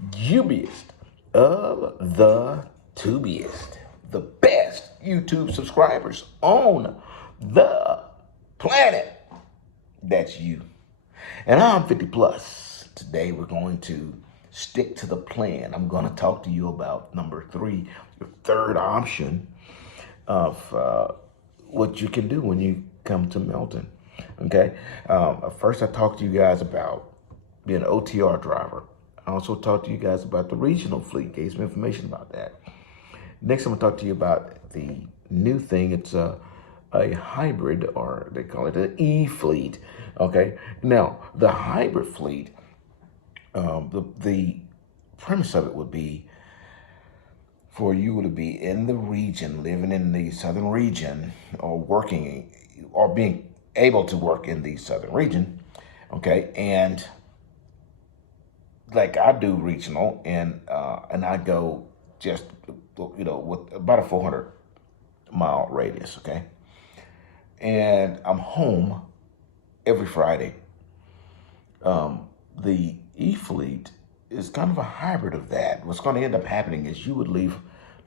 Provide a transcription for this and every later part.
Ubiest of the tubiest, the best YouTube subscribers on the planet. That's you. And I'm 50 plus. Today we're going to stick to the plan. I'm going to talk to you about number 3, your third option of what you can do when you come to Melton. Okay. First, I talked to you guys about being an OTR driver. I also talked to you guys about the regional fleet, gave some information about that. Next, I'm going to talk to you about the new thing. It's a hybrid, or they call it an E-fleet. Okay. Now, the hybrid fleet, the premise of it would be for you to be in the region, living in the southern region, or working, or being able to work in the southern region. Okay. And like I do regional, and I go just, with about a 400-mile radius, okay? And I'm home every Friday. The E-fleet is kind of a hybrid of that. What's going to end up happening is you would leave,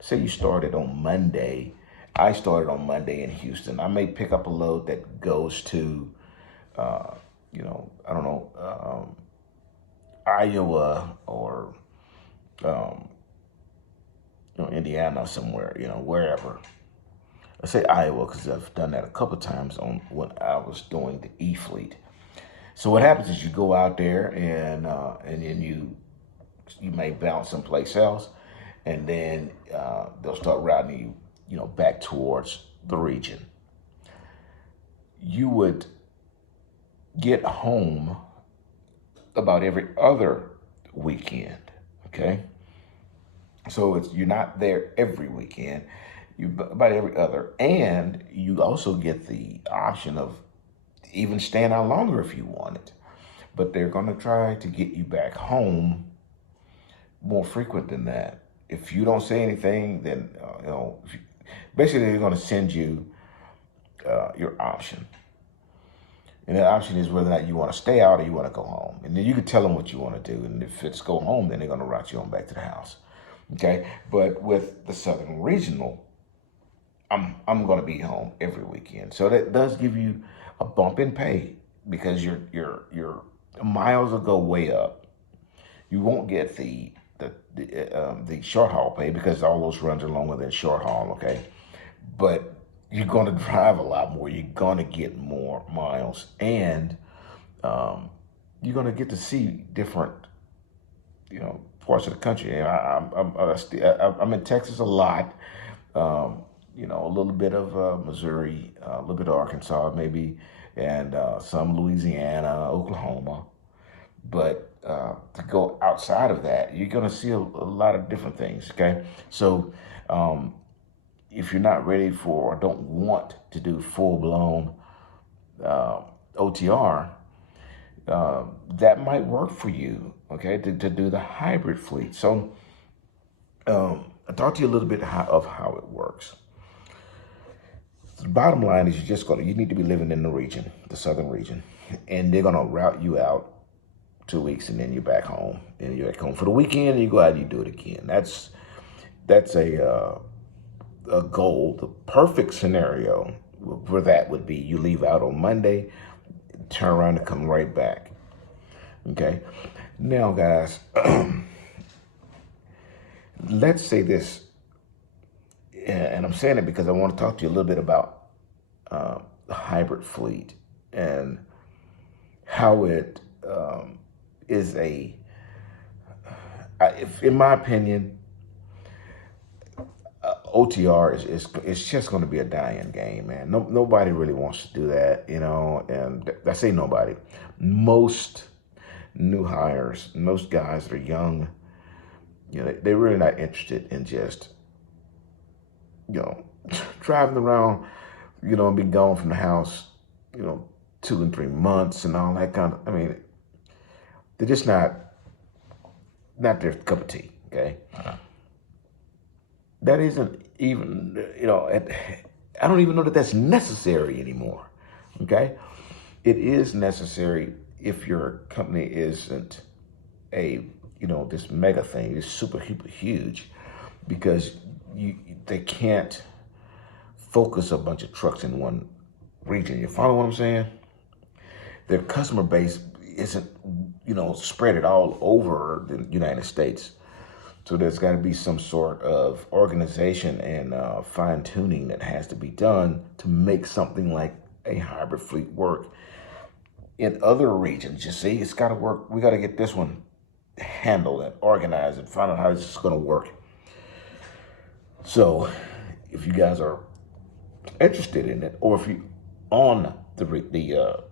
say you started on Monday. I started on Monday in Houston. I may pick up a load that goes to, I don't know, Iowa or Indiana somewhere, wherever. I say Iowa because I've done that a couple of times on when I was doing the E-fleet. So what happens is you go out there and then you may bounce someplace else, and then they'll start routing you, back towards the region. You would get home about every other weekend, okay? So you're not there every weekend, you about every other, and you also get the option of even staying out longer if you want it. But they're going to try to get you back home more frequent than that. If you don't say anything, then basically they're going to send you your option. And that option is whether or not you want to stay out or you want to go home. And then you can tell them what you want to do. And if it's go home, then they're going to route you on back to the house. Okay? But with the Southern Regional, I'm going to be home every weekend. So that does give you a bump in pay because your miles will go way up. You won't get the short haul pay because all those runs are longer than short haul, okay? But you're going to drive a lot more. You're going to get more miles, and you're going to get to see different, parts of the country. And I'm in Texas a lot. A little bit of Missouri, a little bit of Arkansas, maybe, and some Louisiana, Oklahoma. But to go outside of that, you're going to see a lot of different things. Okay, so. If you're not ready for or don't want to do full-blown OTR, that might work for you, okay, to do the hybrid fleet. So I'll talk to you a little bit of how it works. The bottom line is you need to be living in the region, the southern region, and they're going to route you out 2 weeks, and then you're back home, and you're back home for the weekend, and you go out and you do it again. That's a goal. The perfect scenario for that would be you leave out on Monday, turn around and come right back. Okay. Now, guys, let's say this, and I'm saying it because I want to talk to you a little bit about the hybrid fleet and how it is in my opinion, OTR is just going to be a dying game, man. Nobody really wants to do that, and I say nobody. Most new hires, most guys that are young, they're really not interested in just, driving around, and be gone from the house, 2 and 3 months and all that kind of, they're just not their cup of tea, okay? That isn't even, I don't even know that that's necessary anymore, okay? It is necessary if your company isn't a this mega thing, this super huge, because they can't focus a bunch of trucks in one region. You follow what I'm saying? Their customer base isn't, spread it all over the United States. So there's got to be some sort of organization and fine tuning that has to be done to make something like a hybrid fleet work in other regions. You see, it's got to work. We got to get this one handled and organized and find out how this is going to work. So if you guys are interested in it, or if you on the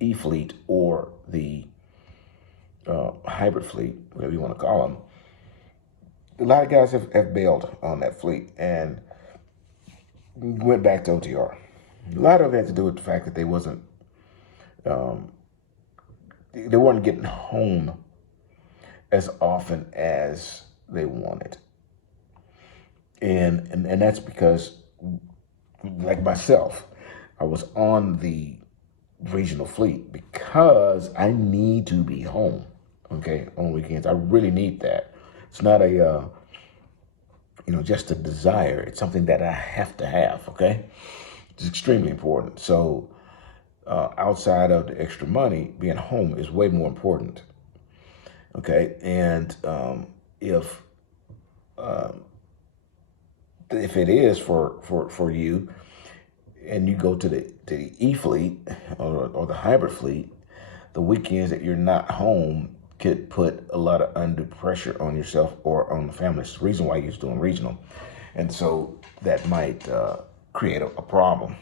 e-fleet or the hybrid fleet, whatever you want to call them, a lot of guys have bailed on that fleet and went back to OTR. A lot of it had to do with the fact that they weren't getting home as often as they wanted. And that's because, like myself, I was on the regional fleet because I need to be home, okay, on weekends. I really need that. It's not a, just a desire. It's something that I have to have, okay? It's extremely important. So outside of the extra money, being home is way more important, okay? And if it is for you, and you go to the e-fleet or the hybrid fleet, the weekends that you're not home could put a lot of undue pressure on yourself or on the family. It's the reason why you're doing regional. And so that might create a problem.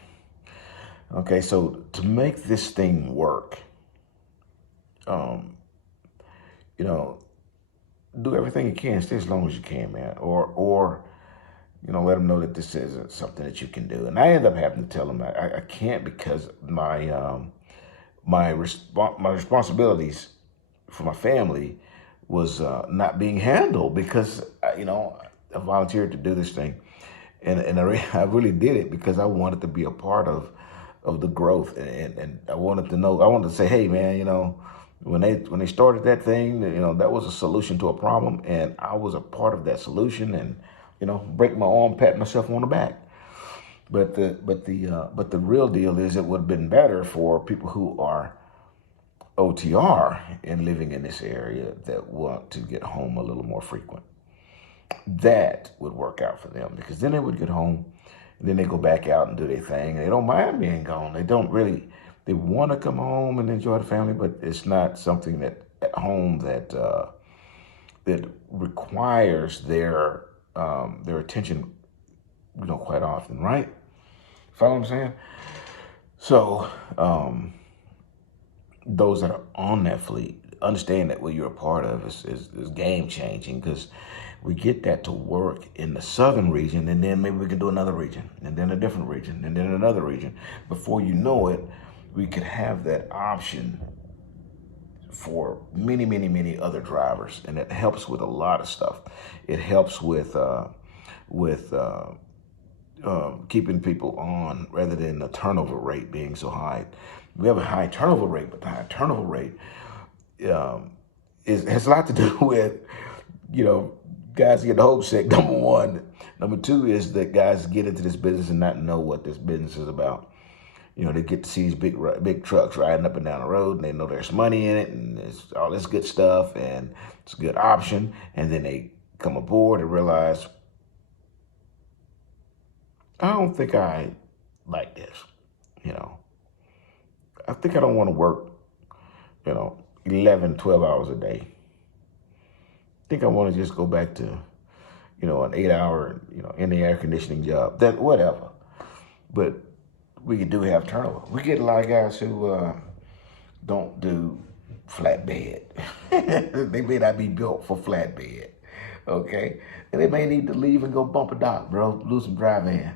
Okay, so to make this thing work, do everything you can, stay as long as you can, man. Or let them know that this isn't something that you can do. And I end up having to tell them I can't, because my responsibilities for my family was not being handled, because I volunteered to do this thing, and I really did it because I wanted to be a part of the growth, and I wanted to say, hey man, when they started that thing, that was a solution to a problem, and I was a part of that solution, and break my arm, pat myself on the back. But the real deal is, it would have been better for people who are OTR and living in this area that want to get home a little more frequent. That would work out for them, because then they would get home and then they go back out and do their thing. They don't mind being gone. They want to come home and enjoy the family, but it's not something that at home that requires their attention, quite often, right? Follow what I'm saying? So, those that are on that fleet, understand that what you're a part of is game changing, because we get that to work in the southern region, and then maybe we can do another region, and then a different region, and then another region. Before you know it, we could have that option for many, many, many other drivers, and it helps with a lot of stuff. It helps with keeping people on, rather than the turnover rate being so high. We have a high turnover rate, but the high turnover rate has a lot to do with, guys get homesick, number one. Number two is that guys get into this business and not know what this business is about. They get to see these big trucks riding up and down the road, and they know there's money in it, and there's all this good stuff, and it's a good option. And then they come aboard and realize, I don't think I like this. I think I don't want to work, 11, 12 hours a day. I think I want to just go back to, an 8-hour, in the air conditioning job, that whatever. But we do have turnover. We get a lot of guys who don't do flatbed. They may not be built for flatbed, okay? And they may need to leave and go bump a dock, bro, lose some drive in.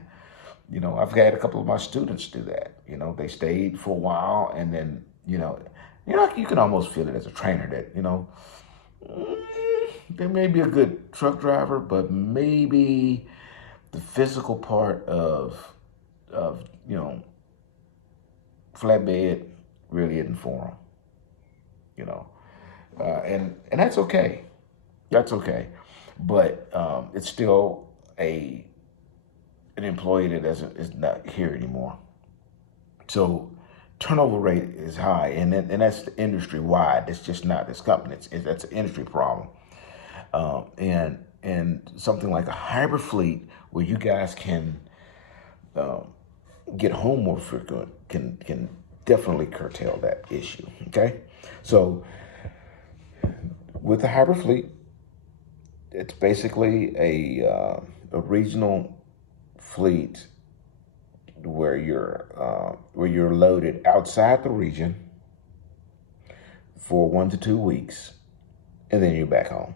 I've had a couple of my students do that. They stayed for a while, and then, you can almost feel it as a trainer that, they may be a good truck driver, but maybe the physical part of flatbed really isn't for them, and that's okay. That's okay. But it's still an employee that is not here anymore. So turnover rate is high, and that's industry wide. It's just not this company. That's an industry problem. And something like a hybrid fleet where you guys can um, get home more frequent can definitely curtail that issue. Okay, so with the hybrid fleet, it's basically a regional fleet where you're loaded outside the region for 1 to 2 weeks, and then you're back home,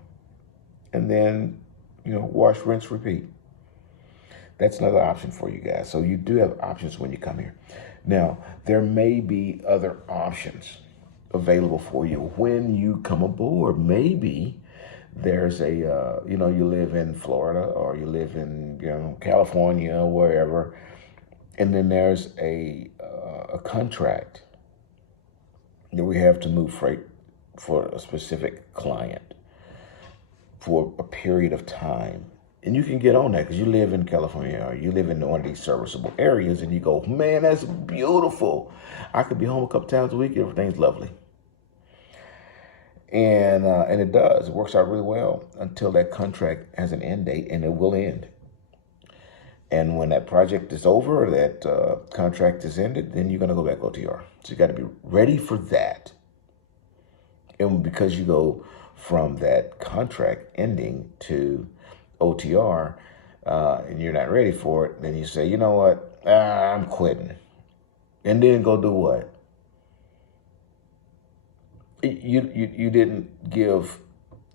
and then wash, rinse, repeat. That's another option for you guys. So you do have options when you come here. Now, there may be other options available for you when you come aboard. Maybe there's you live in Florida or you live in, California or wherever, and then there's a contract that we have to move freight for a specific client for a period of time. And you can get on that because you live in California or you live in one of these serviceable areas and you go, man, that's beautiful. I could be home a couple times a week. Everything's lovely. And it does. It works out really well until that contract has an end date, and it will end. And when that project is over, that contract is ended, then you're going to go back OTR. So you got to be ready for that. And because you go from that contract ending to OTR, and you're not ready for it, then you say, you know what, I'm quitting. And then go do what? You didn't give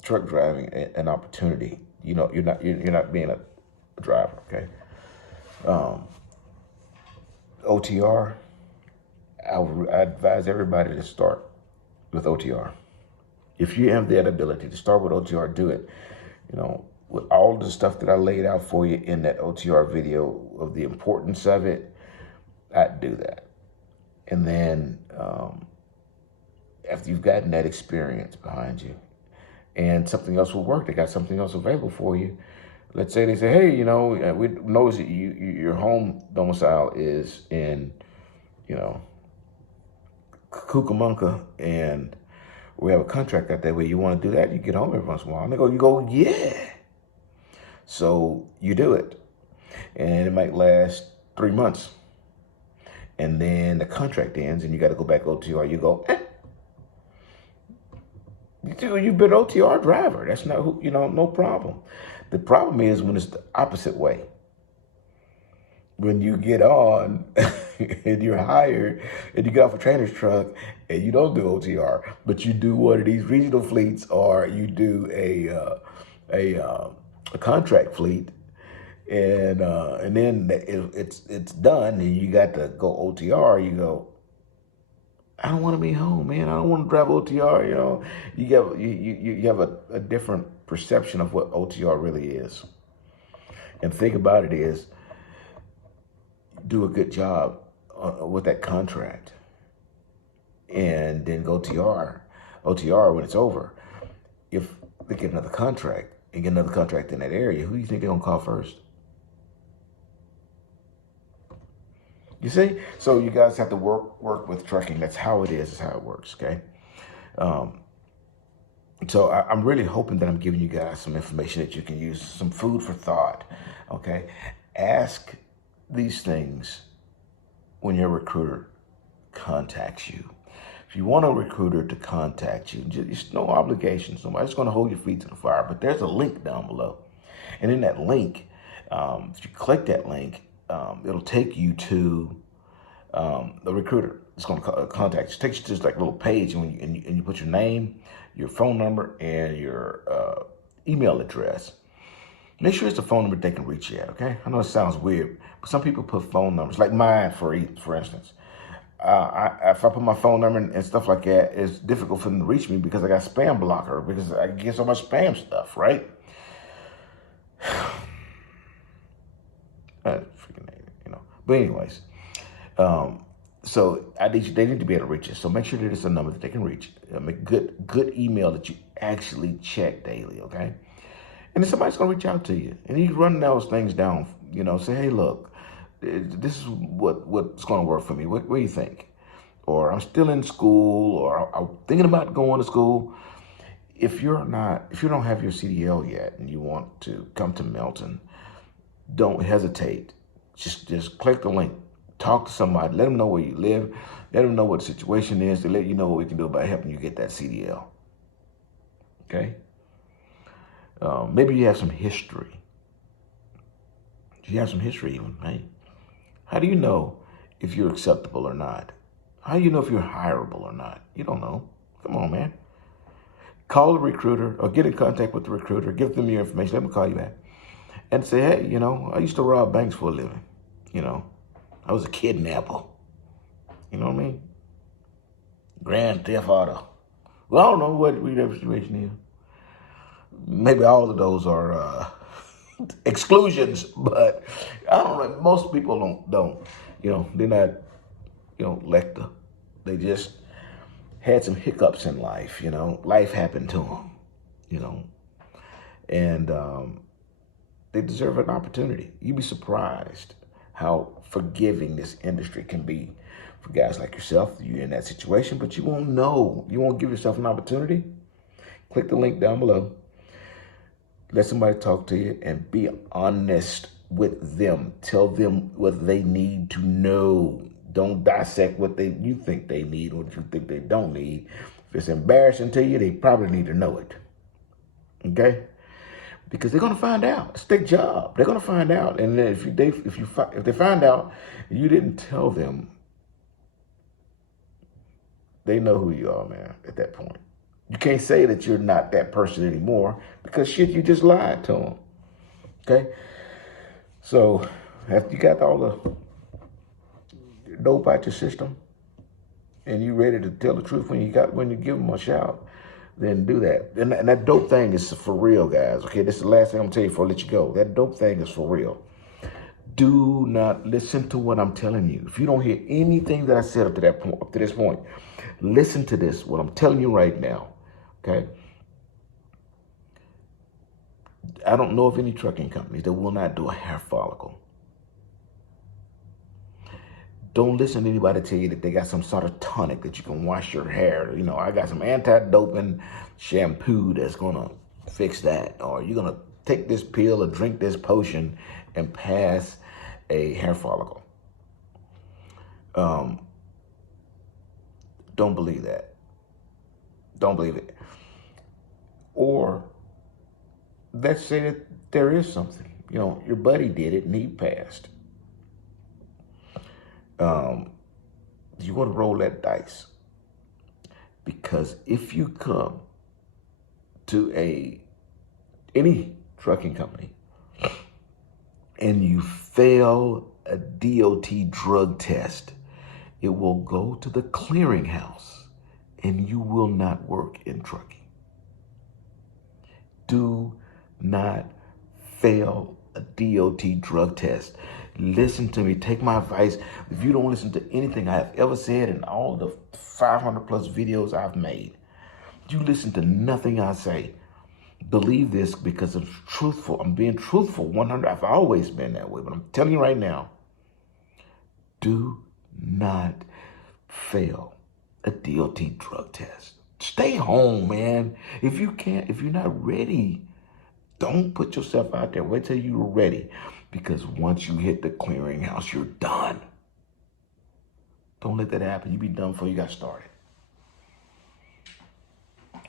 truck driving an opportunity. You're not being a driver, okay? OTR, I advise everybody to start with OTR. If you have that ability to start with OTR, do it. With all the stuff that I laid out for you in that OTR video of the importance of it, I'd do that. And then after you've gotten that experience behind you and something else will work, they got something else available for you. Let's say they say, hey, we notice that your home domicile is in, Cucamonga, and we have a contract out there where you want to do that. You get home every once in a while. And you go, yeah. So you do it. And it might last 3 months. And then the contract ends and you got to go back OTR. You go, you've been OTR driver. That's not, no problem. The problem is when it's the opposite way. When you get on and you're hired and you get off a trainer's truck and you don't do OTR, but you do one of these regional fleets or you do a contract fleet, and then it's done and you got to go OTR. You go, I don't want to be home, man. I don't want to drive OTR. You have a different perception of what OTR really is. And think about it is, do a good job with that contract, and then go OTR when it's over. If they get another contract and get another contract in that area, who do you think they're gonna call first? You see? So you guys have to work with trucking. That's how it is. That's how it works, okay? So I'm really hoping that I'm giving you guys some information that you can use, some food for thought, okay? Ask these things when your recruiter contacts you. If you want a recruiter to contact you, just no obligations. Nobody's going to hold your feet to the fire, but there's a link down below. And in that link, if you click that link, it'll take you to the recruiter. It's going to contact you. It takes you to this like little page, and you put your name, your phone number, and your email address. Make sure it's the phone number they can reach you at, okay? I know it sounds weird, but some people put phone numbers, like mine, for instance. If I put my phone number and stuff like that, it's difficult for them to reach me because I got spam blocker, because I get so much spam stuff, right? But anyways, So they need to be able to reach us. So make sure that it's a number that they can reach. Make good email that you actually check daily, okay? And then somebody's gonna reach out to you, and you run those things down. Say, hey, look, this is what's gonna work for me. What do you think? Or I'm still in school, or I'm thinking about going to school. If you don't have your CDL yet, and you want to come to Melton, don't hesitate. Just click the link. Talk to somebody. Let them know where you live. Let them know what the situation is. To let you know what we can do about helping you get that CDL. Okay? Maybe you have some history. You have some history even, right? How do you know if you're acceptable or not? How do you know if you're hireable or not? You don't know. Come on, man. Call the recruiter or get in contact with the recruiter. Give them your information. Let them call you back. And say, hey, I used to rob banks for a living. I was a kidnapper. You know what I mean? Grand theft auto. Well, I don't know what their situation is. Maybe all of those are exclusions, but I don't know. Most people don't. They're not, Lecter. They just had some hiccups in life. Life happened to them. And they deserve an opportunity. You'd be surprised how forgiving this industry can be for guys like yourself. You're in that situation, but you won't know. You won't give yourself an opportunity. Click the link down below. Let somebody talk to you and be honest with them. Tell them what they need to know. Don't dissect what you think they need or what you think they don't need. If it's embarrassing to you, they probably need to know it. Okay? Because they're gonna find out. It's their job. They're gonna find out, and then if they find out you didn't tell them, they know who you are, man. At that point, you can't say that you're not that person anymore because shit, you just lied to them. Okay, so after you got all the dope out your system, and you ready to tell the truth when you give them a shout, then do that. And that dope thing is for real, guys. Okay, this is the last thing I'm gonna tell you before I let you go. That dope thing is for real. Do not listen to what I'm telling you. If you don't hear anything that I said up to this point, listen to this, what I'm telling you right now, okay? I don't know of any trucking companies that will not do a hair follicle. Don't listen to anybody tell you that they got some sort of tonic that you can wash your hair. I got some anti-doping shampoo that's gonna fix that. Or you're gonna take this pill or drink this potion and pass a hair follicle. Don't believe that. Don't believe it. Or let's say that there is something. Your buddy did it and he passed. You want to roll that dice, because if you come to any trucking company and you fail a DOT drug test, it will go to the clearinghouse and you will not work in trucking. Do not fail a DOT drug test. Listen to me. Take my advice. If you don't listen to anything I have ever said in all the 500 plus videos I've made, you listen to nothing I say. Believe this because I'm truthful. I'm being truthful 100. I've always been that way, but I'm telling you right now, do not fail a DOT drug test. Stay home, man. If you're not ready, don't put yourself out there. Wait till you're ready. Because once you hit the clearinghouse, you're done. Don't let that happen. You be done before you got started.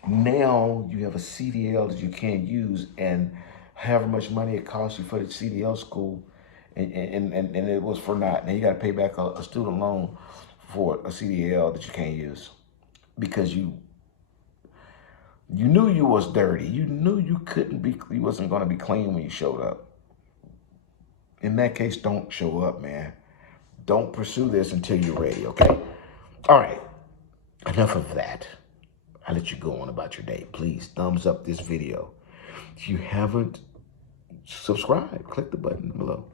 Now you have a CDL that you can't use, and however much money it costs you for the CDL school, and it was for naught. Now you got to pay back a student loan for a CDL that you can't use because you knew you was dirty. You knew you wasn't going to be clean when you showed up. In that case, don't show up, man. Don't pursue this until you're ready, okay? All right, enough of that. I'll let you go on about your day. Please thumbs up this video. If you haven't subscribed, click the button below.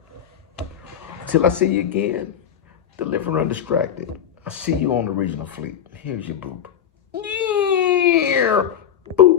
Till I see you again, deliver undistracted. I'll see you on the regional fleet. Here's your boop. Yeah, boop.